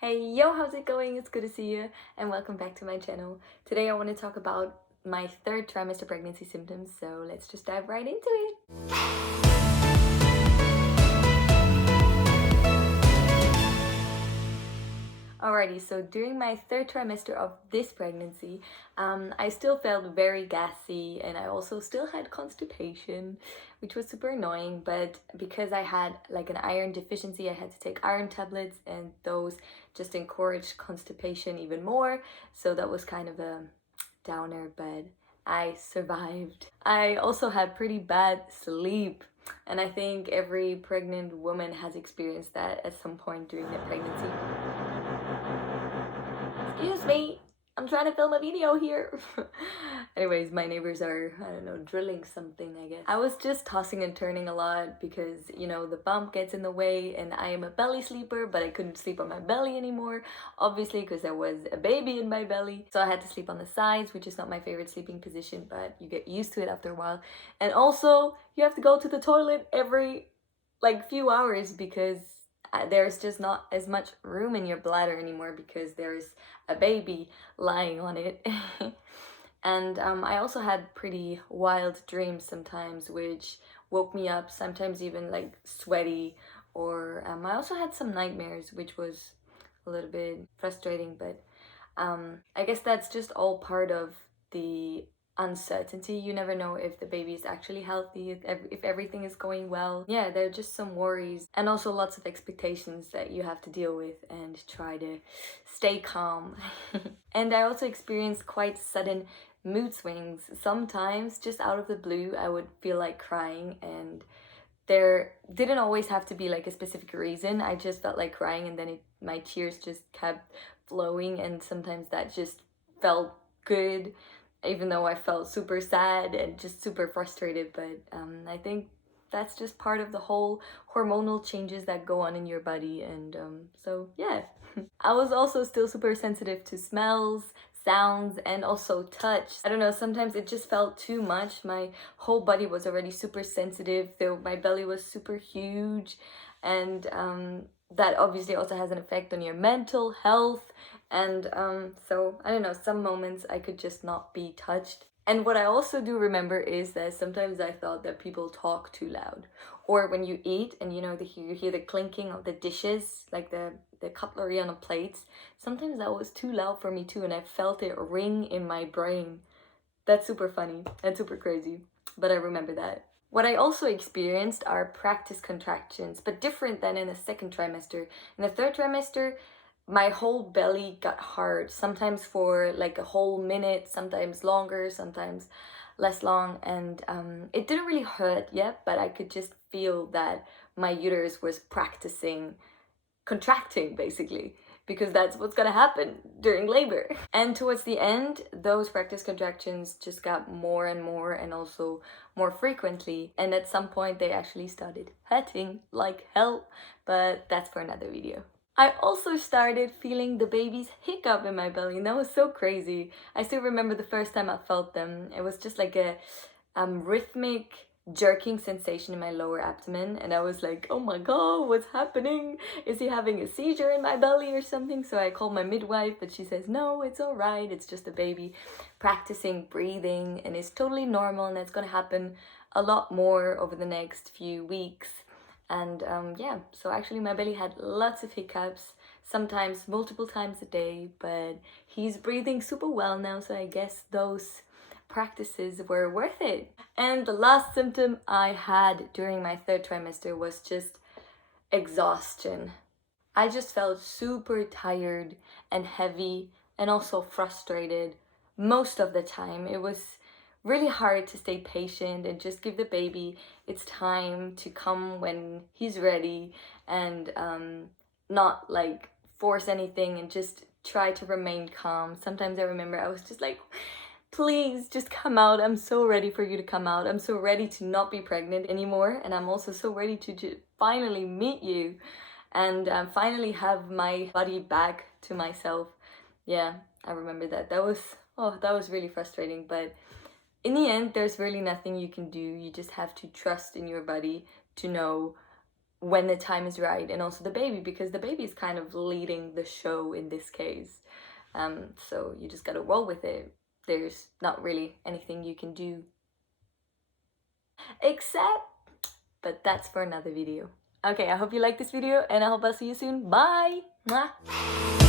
Hey yo, how's it going? It's good to see you and welcome back to my channel. Today I want to talk about my third trimester pregnancy symptoms, so let's just dive right into it. Alrighty, so during my third trimester of this pregnancy, I still felt very gassy and I also still had constipation, which was super annoying. But because I had like an iron deficiency, I had to take iron tablets and those just encouraged constipation even more. So that was kind of a downer, but I survived. I also had pretty bad sleep. And I think every pregnant woman has experienced that at some point during their pregnancy. Excuse me, I'm trying to film a video here. Anyways, my neighbors are, I don't know, drilling something, I guess. I was just tossing and turning a lot because, the bump gets in the way and I am a belly sleeper, but I couldn't sleep on my belly anymore, obviously, because there was a baby in my belly. So I had to sleep on the sides, which is not my favorite sleeping position, but you get used to it after a while. And also, you have to go to the toilet every few hours because there's just not as much room in your bladder anymore because there's a baby lying on it. And I also had pretty wild dreams sometimes, which woke me up, sometimes even like sweaty, or I also had some nightmares, which was a little bit frustrating, but I guess that's just all part of the uncertainty. You never know if the baby is actually healthy, if everything is going well. Yeah, there are just some worries and also lots of expectations that you have to deal with and try to stay calm. And I also experienced quite sudden mood swings. Sometimes, just out of the blue, I would feel like crying, and there didn't always have to be like a specific reason. I just felt like crying, and then my tears just kept flowing, and sometimes that just felt good, even though I felt super sad and just super frustrated. But I think that's just part of the whole hormonal changes that go on in your body. And so yeah. I was also still super sensitive to smells, sounds, and also touch. I don't know, sometimes it just felt too much. My whole body was already super sensitive, though my belly was super huge, and that obviously also has an effect on your mental health. And so I don't know, some moments I could just not be touched. And what I also do remember is that sometimes I thought that people talk too loud, or when you eat and you hear the clinking of the dishes, like the cutlery on the plates. Sometimes that was too loud for me too, and I felt it ring in my brain. That's super funny and super crazy, but I remember that. What I also experienced are practice contractions, but different than in the second trimester. In the third trimester, my whole belly got hard, sometimes for like a whole minute, sometimes longer, sometimes less long, and it didn't really hurt yet, but I could just feel that my uterus was practicing contracting, basically, because that's what's gonna happen during labor. And towards the end, those practice contractions just got more and more, and also more frequently, and at some point they actually started hurting like hell, but that's for another video. I also started feeling the baby's hiccup in my belly, and that was so crazy. I still remember the first time I felt them. It was just like a rhythmic jerking sensation in my lower abdomen, and I was like, oh my god, what's happening? Is he having a seizure in my belly or something? So I called my midwife, but she says no, it's all right, it's just a baby practicing breathing, and it's totally normal, and it's gonna happen a lot more over the next few weeks. And yeah, so actually my belly had lots of hiccups, sometimes multiple times a day, but he's breathing super well now, so I guess those practices were worth it. And the last symptom I had during my third trimester was just exhaustion. I just felt super tired and heavy and also frustrated most of the time. It was really hard to stay patient and just give the baby its time to come when he's ready, and not like force anything and just try to remain calm. Sometimes I remember I was just like, please just come out. I'm so ready for you to come out. I'm so ready to not be pregnant anymore. And I'm also so ready to finally meet you and finally have my body back to myself. Yeah, I remember that. That was really frustrating. But in the end, there's really nothing you can do. You just have to trust in your body to know when the time is right, and also the baby, because the baby is kind of leading the show in this case. So you just gotta roll with it. There's not really anything you can do except, but that's for another video. Okay, I hope you like this video, and I hope I'll see you soon. Bye! Mwah.